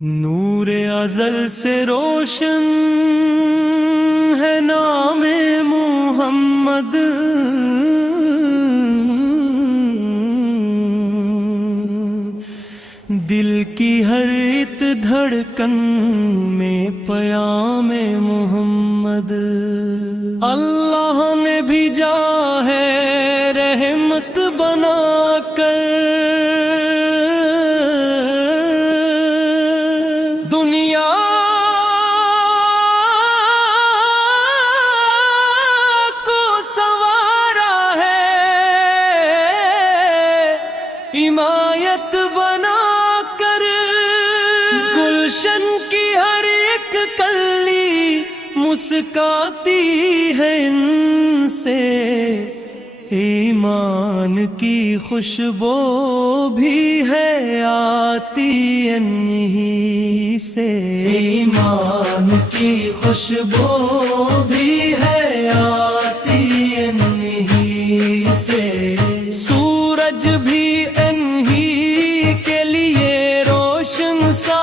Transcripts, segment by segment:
نور ازل سے روشن ہے نام محمد، دل کی ہر ایک دھڑکن میں پیام محمد، اللہ نے بھیجا ہے رحمت بنا کر، دنیا کو سنوارا ہے حمایت بنا کر، گلشن کی ہر ایک کلی مسکاتی ہے ان سے، ایمان کی خوشبو بھی ہے آتی انہی سے، ایمان کی خوشبو بھی ہے آتی انہی سے، سورج بھی انہی کے لیے روشن سا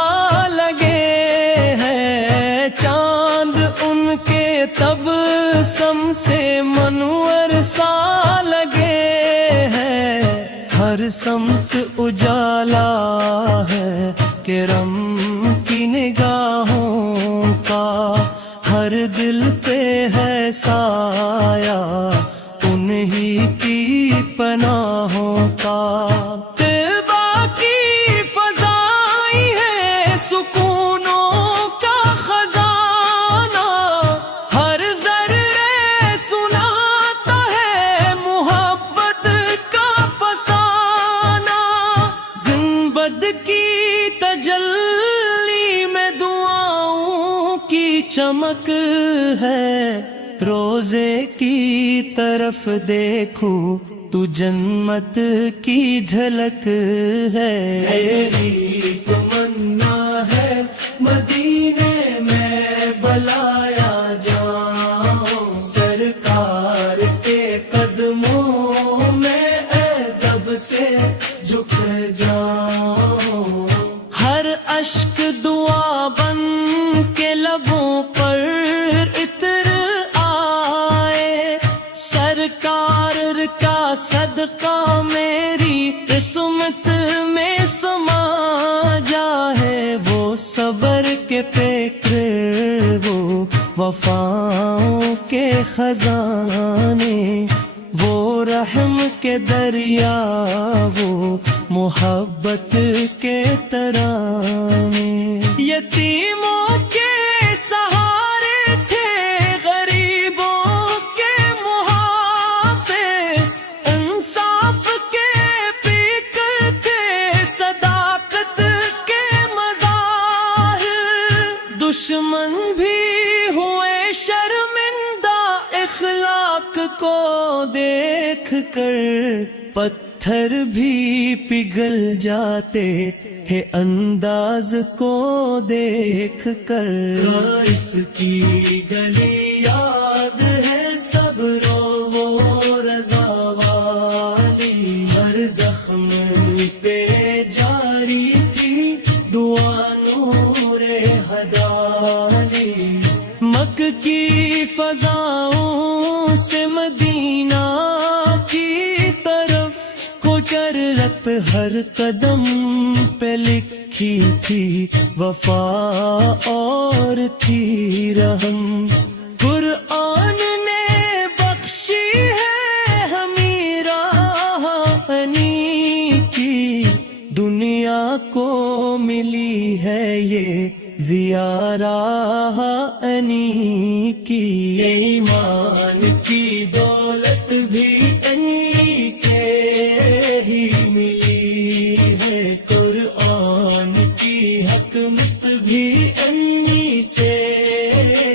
لگے ہے، چاند ان کے تبسم سے منور سا لگے ہے، ہر سمت اجالا ہے کرم کی نگاہوں کا، ہر دل پہ ہے سایہ انہی کی پناہوں کا، طیبہ کی فضائیں ہے سکونوں کا خزانہ، ہر ذرے سناتا ہے محبت کا فسانہ، گنبد کی تجلی میں دعاؤں کی چمک ہے، روزے کی طرف دیکھو تو جنت کی جھلک ہے، میری تمنا ہے مدینے میں بلایا جاؤں، سرکار کے قدموں میں ادب سے جھک جاؤں، ہر اشک دعا بن کے لبوں پر عطر آئے، سرکار کا صدقہ میری قسمت میں سما جائے، وہ صبر کے پیکر، وہ وفاؤں کے خزانے، وہ رحم کے دریا، وہ محبت کے ترانے، یتیموں کے سہارے تھے غریبوں کے محافظ، انصاف کے پیکر تھے صداقت کے مظاہر، دشمن بھی ہوئے شرمندہ اخلاق کو دیکھ کر، پتھر بھی پگھل جاتے تھے انداز کو دیکھ کر، طائف کی گلی یاد ہے صبر و رضا والی، ہر زخم پہ جاری تھی دعا نور ہدالی، مکہ کی فضاؤں سے مدینہ کی طرف کرت ہر قدم پہ لکھی تھی وفا اور تھی رحم، قرآن نے بخشی ہے ہمیں راہ انی کی، دنیا کو ملی ہے یہ ضیاء راہ انی کی، ایمان کی دولت بھی انی سے ہی ملی ہے، قرآن کی حکمت بھی انی سے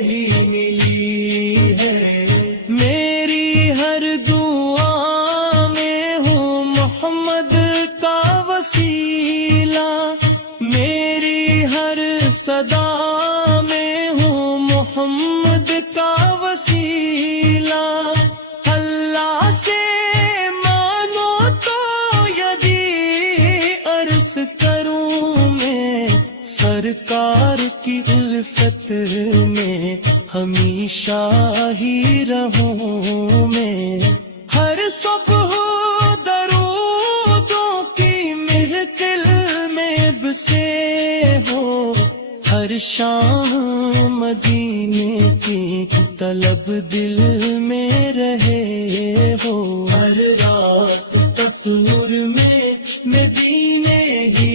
ہی ملی ہے، میری ہر دعا میں ہوں محمد کا وسیلہ، میری ہر صدا میں ہوں محمد کا وسیلہ، اللہ سے مانو تو یدی عرض کروں میں سرکار کی الفت میں ہمیشہ ہی رہوں میں، ہر صبح درودوں کی محفل میں بسے ہو، ہر شام مدینے کی طلب دل میں رہے ہو، ہر رات تصور میں مدینے ہی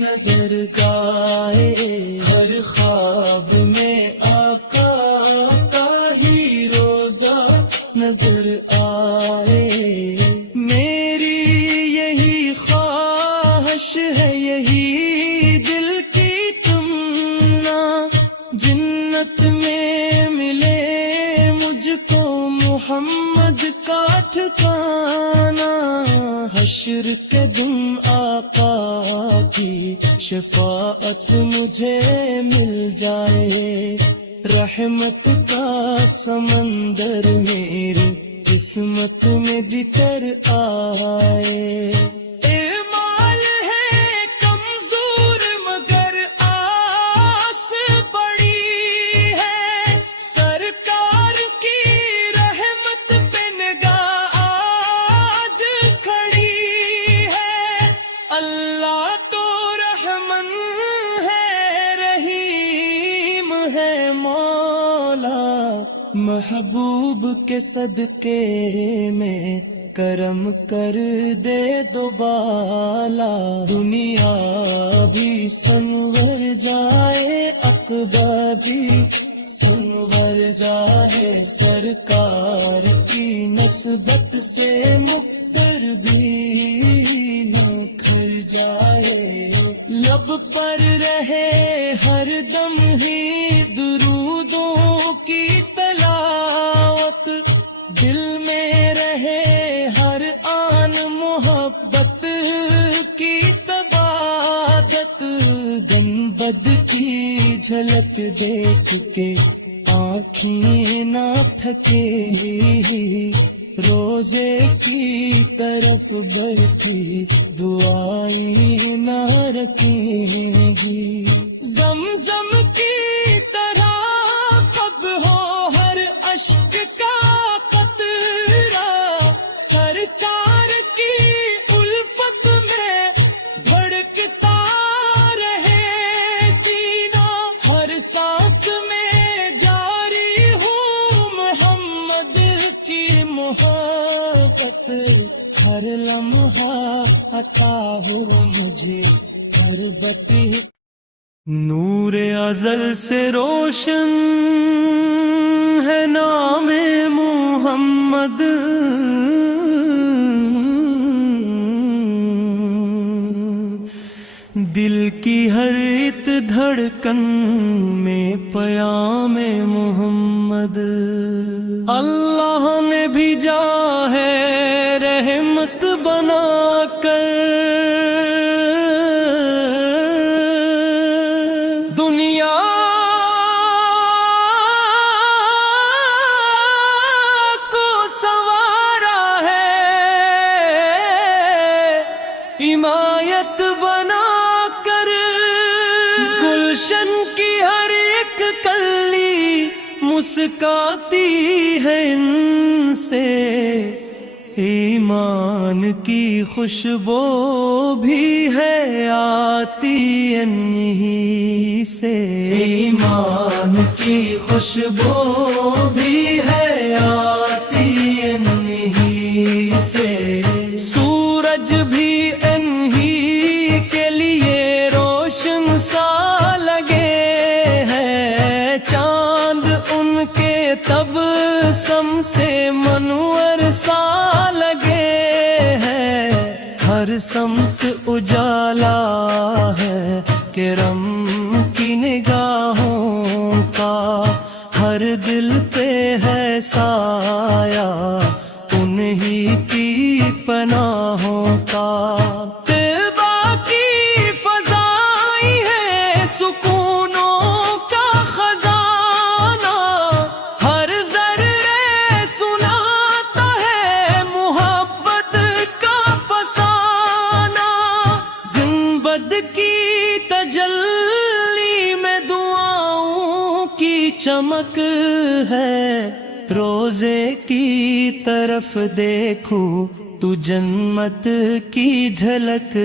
نظر گائے، ہر خواب میں آقا کا ہی روزہ نظر آئے۔ میری یہی خواہش ہے، یہی دل کی تمنا، جنت میں ملے مجھ کو محمد کا ٹھکانہ، حشر کے دن آقا کی شفاعت مجھے مل جائے، رحمت کا سمندر میری قسمت میں بکر آئے۔ اعمال ہے کمزور مگر آس بڑی ہے، سرکار کی رحمت پہ نگاہ آج کھڑی ہے، اللہ تو رحمن ہے، رحیم ہے مولا، محبوب کے صدقے میں کرم کر دے دوبالا، دنیا بھی سنور جائے، عقبہ بھی سنور جائے، سرکار کی نسبت سے مقر بھی نہ کھر جائے، لب پر رہے ہر دم ہی درودوں کی تلاوت، دل میں رہے ہر آن محبت کی تبادت، گنبد کی جھلک دیکھ کے آنکھیں نہ تھکے، روزے کی طرف بڑھتی دعائیں نہ رکھیں گی، زمزم کی طرح کب ہو ہر اشک کا قطرہ، سرکار کی الفت میں دھڑکتا رہے سینہ، ہر سانس میں جاری ہوں محمد کی محبت، ہر لمحہ عطا ہو مجھے غربت، نور ازل سے روشن ہے نام محمد، دل کی ہر ایک دھڑکن میں پیام محمد، اللہ نے بھیجا ہے رحمت بنا کر، دنیا کو سنوارا ہے، حمایت بنا کر، گلشن کی ہر ایک کلی مسکاتی ہے ان سے، ایمان کی خوشبو بھی ہے آتی انہی سے، ایمان کی خوشبو بھی ہے آتی انہی سے، سورج بھی انہی کے لیے روشن سا لگے ہے، چاند ان کے تبسم سے منور سا لگے ہے، ہر سمت اجالا ہے کرم کی نگاہوں کا، ہر دل پہ ہے سایہ انہی کی پناہوں کا، طیبہ کی فضائیں ہے سکونوں کا خزانہ، ہر ذرے سناتا ہے محبت کا فسانہ، گنبد کی تجلی چمک ہے، روزے کی طرف دیکھوں تو جنت کی جھلک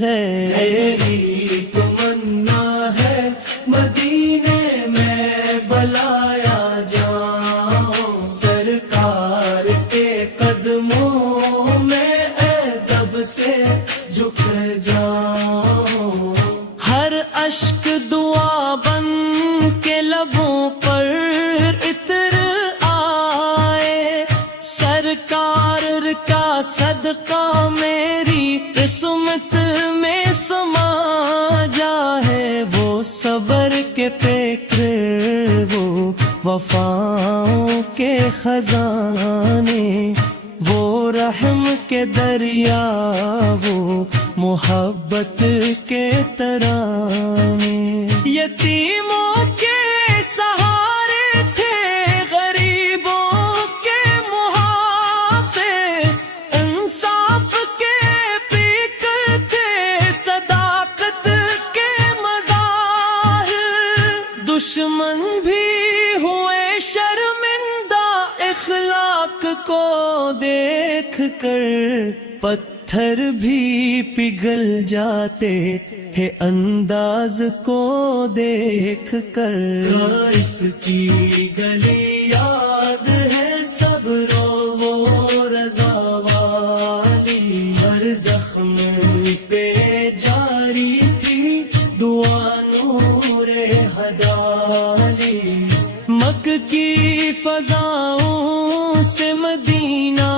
ہے۔ میری تمنا ہے مدینے میں بلایا جاؤں، سرکار کے قدموں میں ادب سے جھک جاؤں۔ ہر اشک دعا بن کے لبوں پر عطر آئے، سرکار کا صدقہ میری قسمت میں سما جائے۔ وہ صبر کے پیکر، وہ وفاؤں کے خزانے، وہ رحم کے دریا، وہ محبت کے ترانے۔ یتیموں کے سہارے تھے، غریبوں کے محافظ، انصاف کے پیکر تھے، صداقت کے مظاہر۔ دشمن بھی ہوئے شرمندہ اخلاق کو دیکھ کر، پتھر بھی پگھل جاتے تھے انداز کو دیکھ کر۔ طائف کی گلی یاد ہے سب رو رضا والی، ہر زخم پہ جاری تھی دعا نور ہدالی۔ مکہ کی فضاؤں سے مدینہ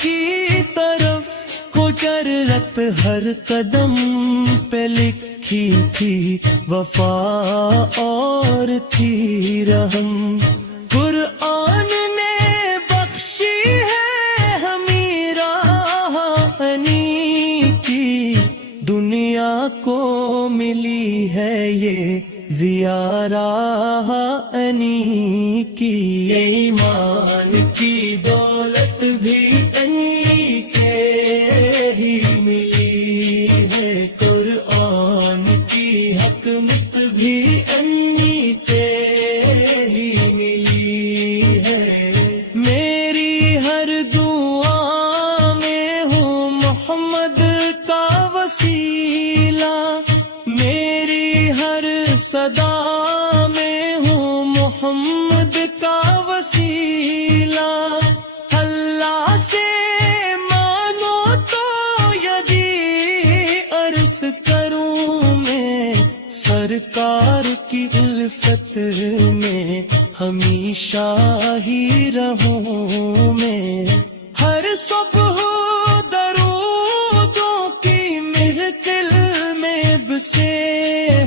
کی طرف رت ہر قدم پہ لکھی تھی وفا اور تھی رحم۔ قرآن نے بخشی ہے ہمیں راہ انی کی، دنیا کو ملی ہے یہ ضیاء راہ انی کی۔ ایمان کی دولت بھی انی سے ہی ملی ہے، قرآن کی حکمت بھی انی سے ہی ملی ہے۔ میری ہر دعا میں ہوں محمد کا وسیلہ، میری ہر صدا میں ہوں محمد کا وسیلہ۔ اللہ سے کروں میں سرکار کی الفت میں ہمیشہ ہی رہوں میں۔ ہر صبح درودوں کی محفل میں بسے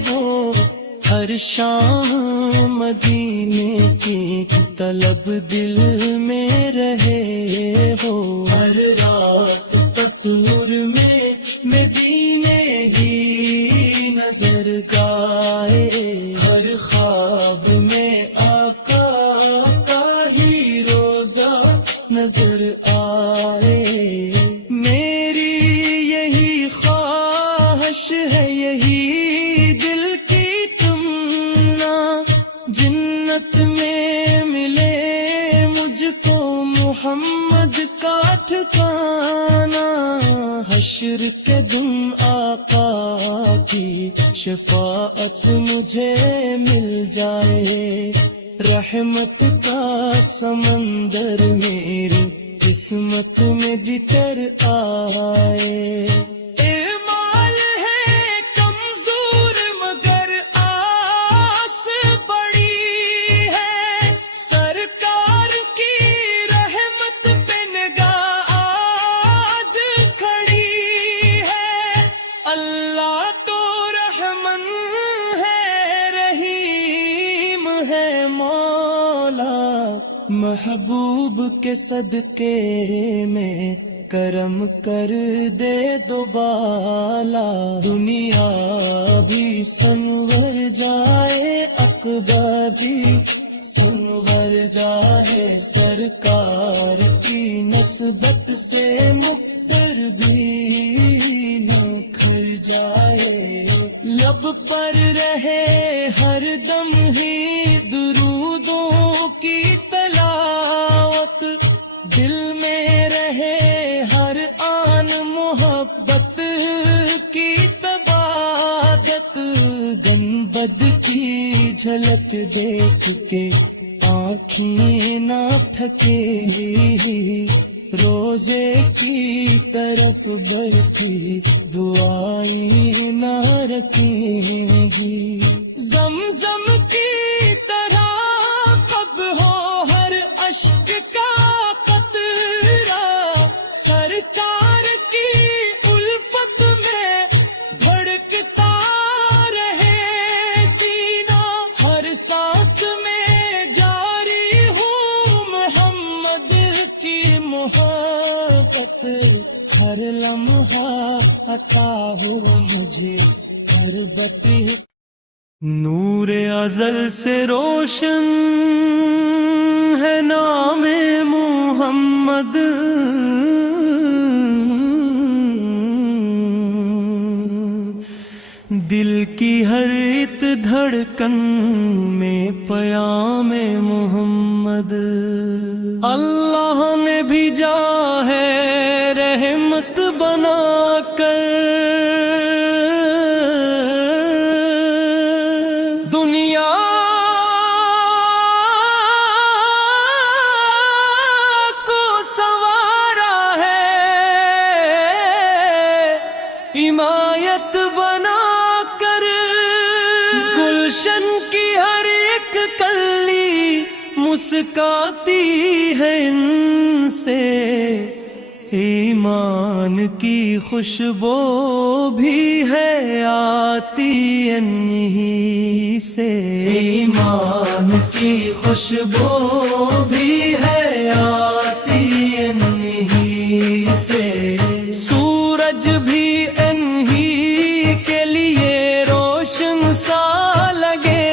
ہو، ہر شام مدینے کی طلب دل میں رہے ہو۔ ہر رات تصور میں مدینے ہی نظر گائے، ہر خواب میں آقا کا ہی روزہ نظر آئے۔ میری یہی خواہش ہے، یہی دل کی تمنا، جنت میں ملے مجھ کو محمد کا ٹھکانہ۔ حشر کے دن آقا کی شفاعت مجھے مل جائے، رحمت کا سمندر میری قسمت میں بکر آئے۔ اعمال ہے کمزور مگر آس بڑی ہے، سرکار کی رحمت پہ نگاہ آج کھڑی ہے۔ اللہ تو رحمن ہے، رحیم ہے مولا، محبوب کے صدقے میں کرم کر دے دوبالا۔ دنیا بھی سنور جائے، عقبہ بھی سنور جاہے سرکار کی نسبت سے مقتر بھی نکھر جائے، لب پر رہے ہر دم ہی درودوں کی تلاوت، دل میں رہے ہر آن محبت کی تبادت، گنبد کی جھلک دیکھ کے آنکھیں نہ تھکے، روزے کی طرف بڑھتی دعائیں نہ رکھیں گی، زمزم کی طرح کب ہو ہر اشک کا قطرہ، سرکار کی الفت میں دھڑکتا رہے سینہ، ہر سانس میں جاری ہوں محمد کی محبت، ہر لمحہ عطا ہو مجھے غربت، نور ازل سے روشن ہے نام محمد، دل کی ہر ایک دھڑکن میں پیام محمد، اللہ نے بھیجا ہے رحمت بنا کر، دنیا کو سنوارا ہے حمایت بنا کر، گلشن کی ہر ایک کلی مسکاتی ہے ان سے، ایمان کی خوشبو بھی ہے آتی انہی سے، ایمان کی خوشبو بھی ہے آتی انہی سے، سورج بھی انہی کے لیے روشن سا لگے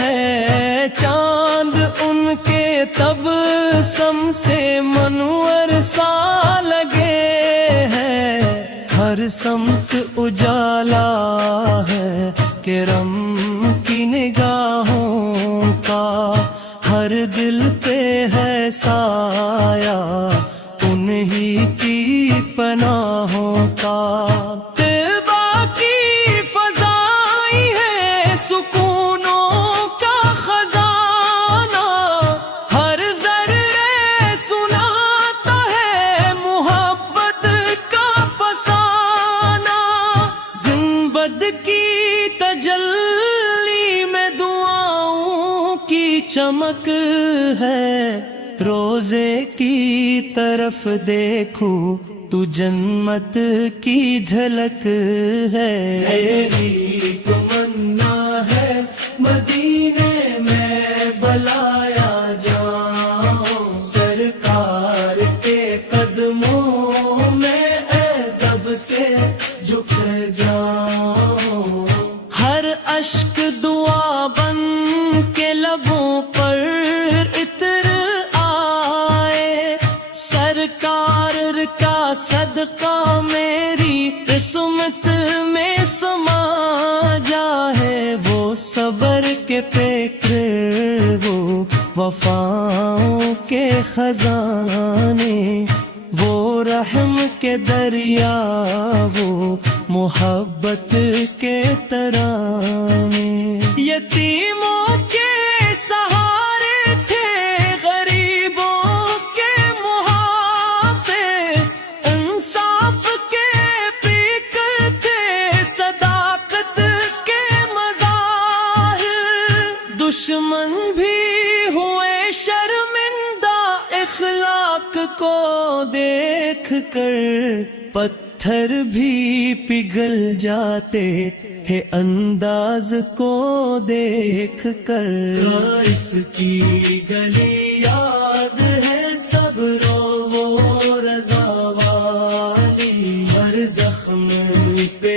ہے، چاند ان کے تبسم سے منور سا لگے ہے، ہر سمت اجالا ہے کرم کی نگاہوں کا، ہر دل پہ ہے سایہ انہی کی پناہوں کا، طیبہ کی فضائیں ہے سکونوں کا خزانہ، ہر ذرے سناتا ہے محبت کا فسانہ، گنبد کی تجلی میں دعاؤں کی چمک ہے، روزے کی طرف دیکھوں تو جنت کی جھلک ہے، میری تمنا ہے مدینے میں بلایا جاؤں، سرکار کے قدموں میں ادب سے جھک جاؤں، ہر اشک دعا بن کے لبوں پر عطر آئے، سرکار کا صدقہ میری قسمت میں سما جائے، وہ صبر کے پیکر، وہ وفاؤں کے خزانے، وہ رحم کے دریا، وہ محبت کے ترانے، یتیموں کے سہارے تھے، غریبوں کے محافظ، انصاف کے پیکر تھے، صداقت کے مظاہر، دشمن بھی ہوئے شرمندہ اخلاق کو دیکھ کر، پتھر بھی پگھل جاتے تھے انداز کو دیکھ کر، طائف کی گلی یاد ہے سب رو رضا والی، ہر زخم پہ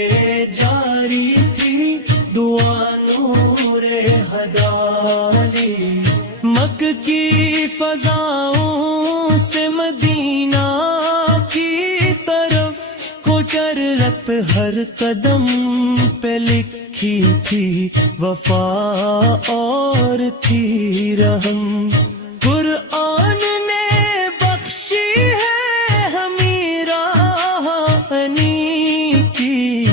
جاری تھی دعا نور ہدالی، پہ ہر قدم پہ لکھی تھی وفا اور تھی رحم، قرآن نے بخشی ہے ہمیں راہ انی کی،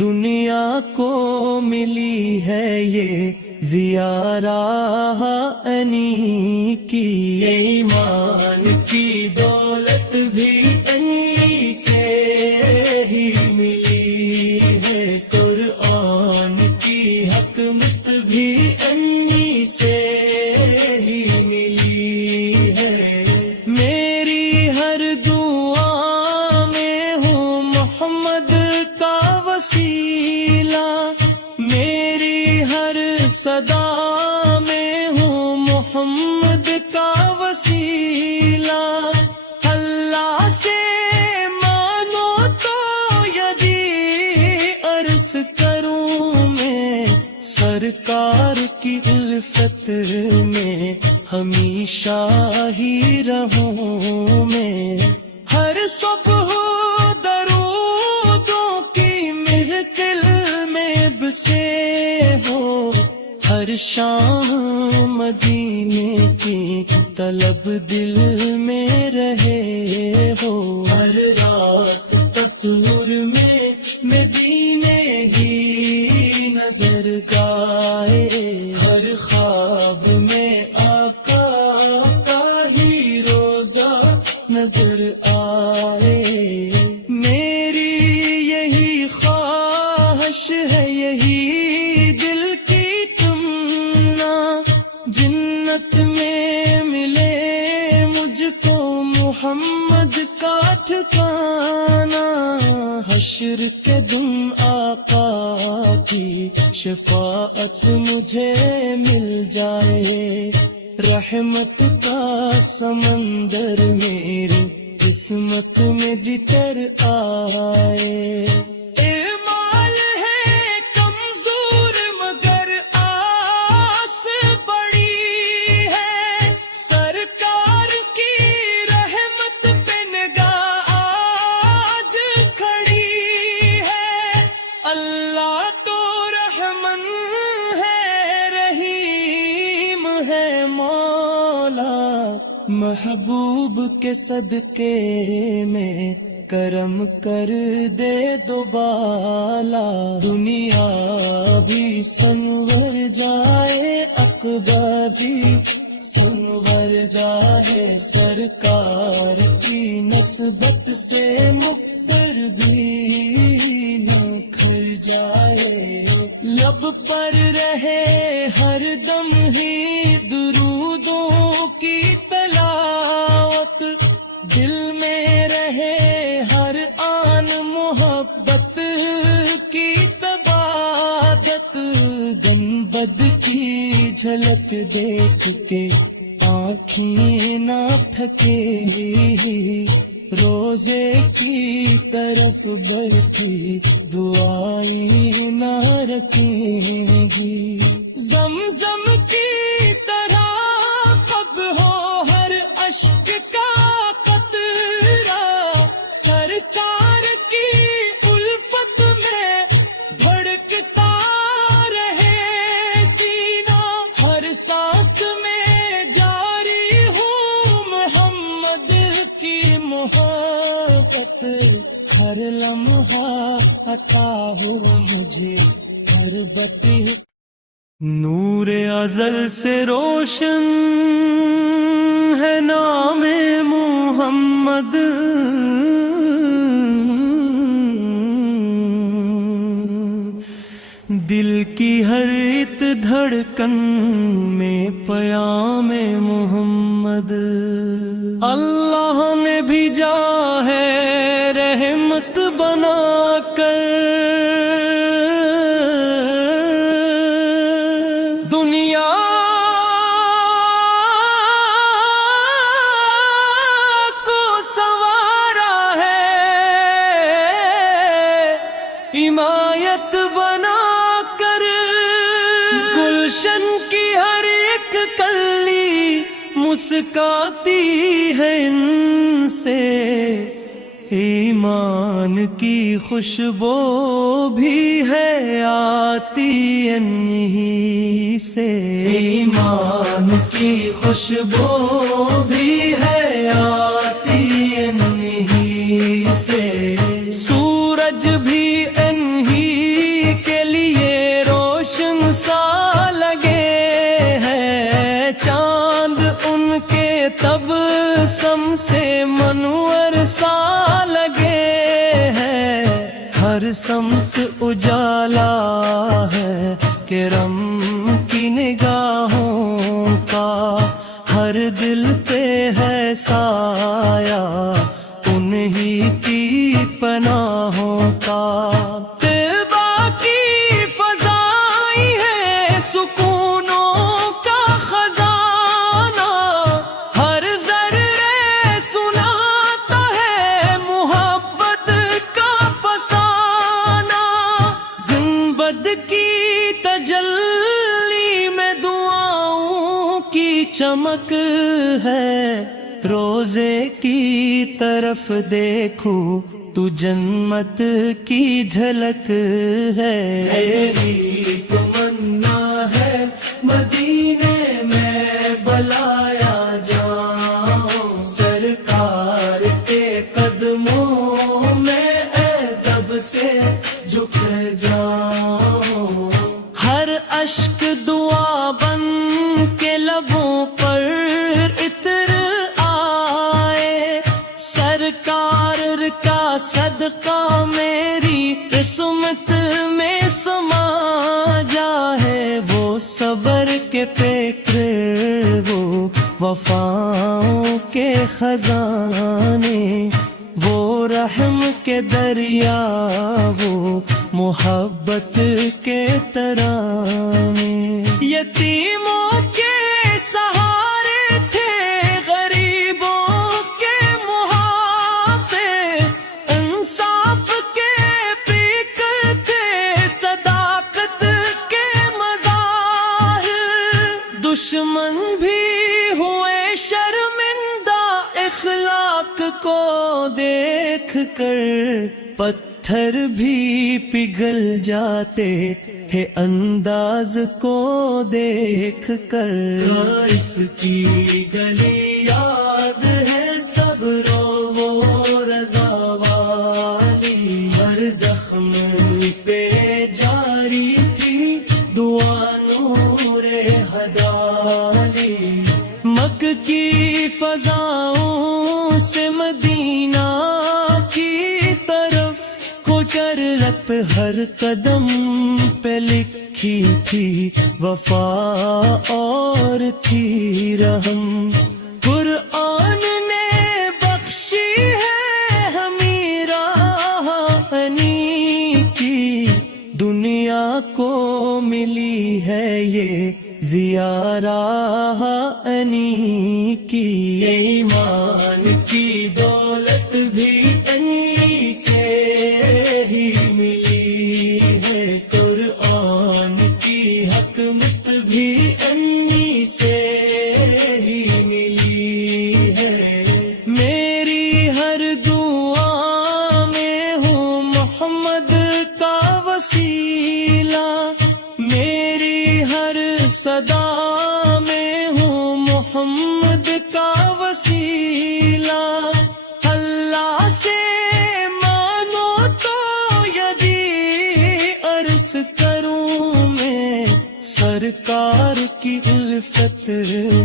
دنیا کو ملی ہے یہ زیارہ انی کی، ایمان کی دولت بھی انی سے ہی ملی ہے، قرآن کی حکمت بھی انی سے ہی ملی ہے، میری ہر دعا میں ہوں محمد کا وسیلہ، میری ہر صدا میں ہوں محمد کا وسیلہ، اللہ سے مانو تو یدی عرض کروں میں، سرکار کی الفت میں ہمیشہ ہی رہوں میں، ہر صبح درودوں کی محفل میں بسے ہو، ہر شام مدینے کی طلب دل میں رہے ہو، ہر رات تصور میں مدینے ہی نظر گائے، ہر خواب میں آقا کا ہی روزہ نظر آئے، میری یہی خواہش ہے، یہی دل کی تمنا، جنت میں ملے مجھ کو محمد کا ٹھکانہ، حشر کے دن آقا کی شفاعت مجھے مل جائے، رحمت کا سمندر میری قسمت میں بتر آئے، اعمال ہے کمزور مگر آس بڑی ہے، سرکار کی رحمت پہ نگاہ آج کھڑی ہے، اللہ تو رحمن ہے رحیم ہے مولا، محبوب کے صدقے میں کرم کر دے دوبالا، دنیا بھی سنور جائے عقبہ بھی سنور جائے، سرکار کی نسبت سے مقدر بھی نہ کھر جائے، لب پر رہے ہر دم ہی درودوں کی تلاوت، دل میں رہے ہر آن محبت کی تبادت، گنبد کی جھلک دیکھ کے آنکھیں نہ تھکے، روزے کی طرف بڑھتی دعائیں نہ رکھیں گی، زمزم کی طرح اب ہو ہر اشک کا قطرہ، سرکار کی الفت میں دھڑکتا رہے سینہ، ہر سانس میں جاری ہوں محمد کی محبت، ہر لمحہ عطا ہو مجھے غربت، نور ازل سے روشن ہے نام محمد، دل کی ہر ایک دھڑکن میں پیام محمد، اللہ نے بھیجا ہے رحمت بنا کر، دنیا کو سنوارا ہے، حمایت بنا کر، گلشن کی ہر ایک کلی مسکاتی ہے ان سے، ایمان کی خوشبو بھی ہے آتی انہی سے، ایمان کی خوشبو بھی ہے آتی انہی سے، سورج بھی انہی کے لیے روشن سا لگے ہے، چاند ان کے تبسم سے منور سا لگے ہے، ہر سمت اجالا ہے کرم کی نگاہوں کا، ہر دل پہ ہے سایہ انہی کی پناہوں کا، طیبہ کی فضائیں ہے سکونوں کا خزانہ، ہر ذرے سناتا ہے محبت کا فسانہ، گنبد کی تجلی میں دعاؤں کی چمک ہے، روزے کی طرف دیکھو تو جنت کی جھلک ہے، میری تمنا ہے مدینے میں بلایا جاؤں، سرکار کے قدموں میں ادب سے جھک جاؤں، ہر اشک دعا بن کے لبوں پر عطر آئے، سرکار کا صدقہ میری قسمت میں سما جائے، وہ صبر کے فکر وہ وفاؤں کے خزانے، وہ رحم کے دریا وہ محبت کے ترانے، یتیموں کے سہارے تھے غریبوں کے محافظ، انصاف کے پیکر تھے صداقت کے مظاہر، دشمن بھی ہوئے شرمندہ اخلاق کو دیکھ کر، پتھر بھی پگھل جاتے تھے انداز کو دیکھ کر، طائف کی گلی یاد ہے صبر و رضا والی، ہر زخم پہ جاری تھی دعا نور ہدالی، مکہ کی فضاؤں سے مدینہ کی طرف رت ہر قدم پہ لکھی تھی وفا اور تھی رحم، قرآن نے بخشی ہے ہمیں راہ انی کی، دنیا کو ملی ہے یہ زیارہ انی کی، ایمان کی دولت بھی انی سے ہی ملی ہے، قرآن کی حکمت بھی انی سے ہی ملی ہے، میری ہر دعا میں ہوں محمد کا وسیلہ، میری ہر صدا میں ہوں محمد کا وسیلہ، اللہ سے مانو تو یدی عرض کروں میں، سرکار کی الفت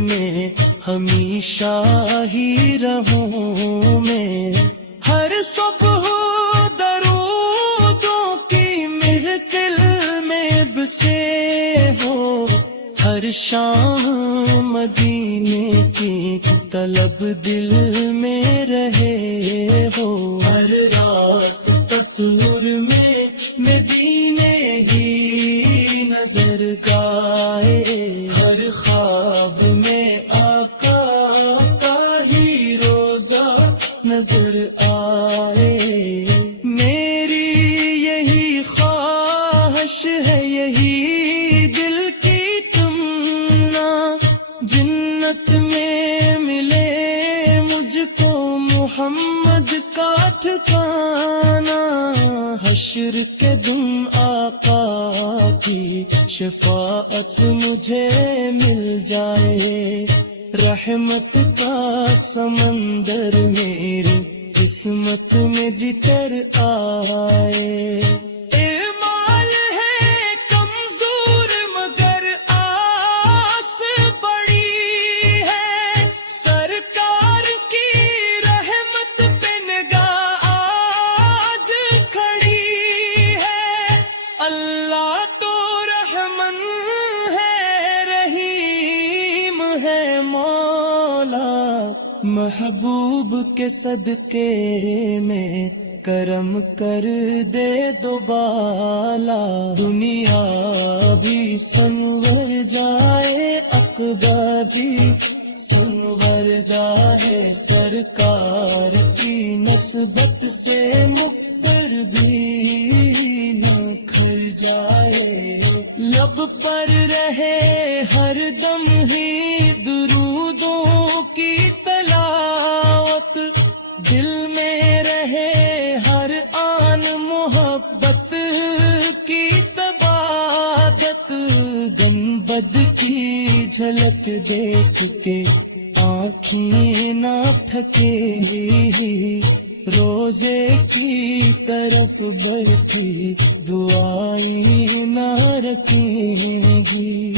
میں ہمیشہ ہی رہوں میں، ہر صبح درودوں کی محفل میں بسے ہو، ہر شام مدینے کی طلب دل میں رہے ہو، ہر رات تصور میں مدینے ہی نظر گائے، ہر خواب میں آقا کا ہی روزہ نظر آئے، میری یہی خواہش ہے، یہی دل کی تمنا، جنت میں ملے مجھ کو محمد محمد کا ٹھکانا، حشر کے دن آقا کی شفاعت مجھے مل جائے، رحمت کا سمندر میری قسمت میں بکھر آئے۔ اعمال ہے کمزور مگر آس بڑی ہے، سرکار کی رحمت پہ نگاہ آج کھڑی ہے۔ اللہ تو رحمن ہے، رحیم ہے مولا، محبوب کے صدقے میں کرم کر دے دوبالا، دنیا بھی سنور جائے، عقبہ بھی سنور جائے، سرکار کی نسبت سے مقبر بھی نہ کھر جائے، لب پر رہے ہر دم ہی درودوں کی تلاوت، دل میں رہے ہر آن محبت کی تبادت، گنبد کی جھلک دیکھ کے آنکھیں نہ تھکے، روزے کی طرف بڑھتی دعائیں نہ رکھیں گی،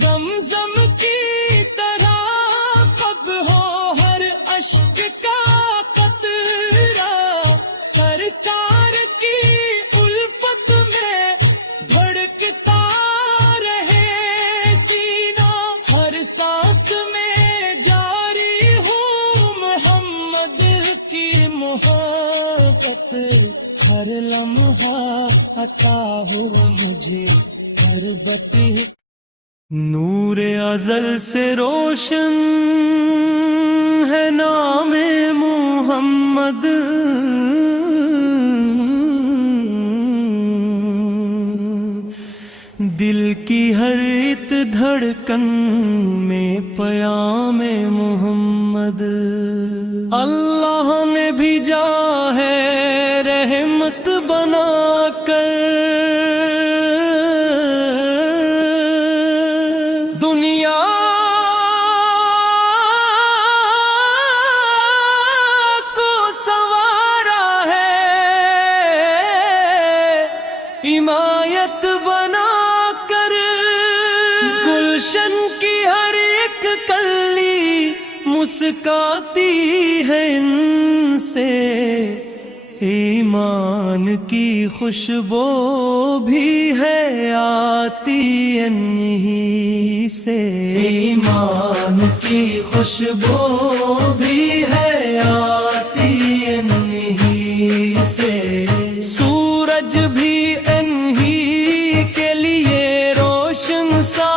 زمزم کی طرح کب ہو ہر اشک کا قطرہ، سرکار کی الفت میں دھڑکتا رہے سینہ، ہر سانس میں جاری ہوں محمد کی محبت، ہر لمحہ عطا ہو مجھے قربت، نور ازل سے روشن ہے نام محمد، دل کی ہر ایک دھڑکن میں پیام محمد، اللہ نے بھیجا ہے رحمت بنا کر، دنیا کو سنوارا ہے، حمایت بنا کر، گلشن کی ہر ایک کلی مسکاتی ہے ان سے، ایمان کی خوشبو بھی ہے آتی انہی سے، ایمان کی خوشبو بھی ہے آتی انہی سے، سورج بھی انہی کے لیے روشن سا